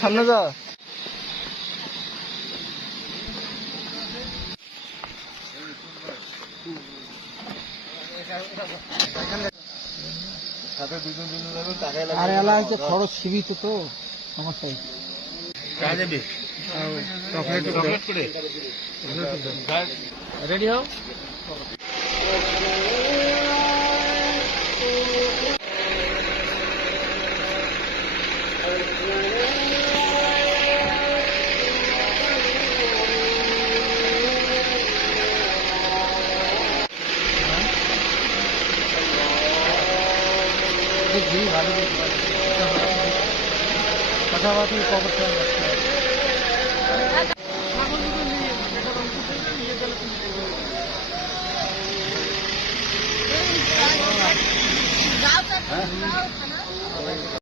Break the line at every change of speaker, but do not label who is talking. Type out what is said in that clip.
সামনে যা। আরে এলা হচ্ছে খরচ সীমিত তো সমস্যাই রেডি হও। দেখি ভালো দেখি পাশাপাশি কবর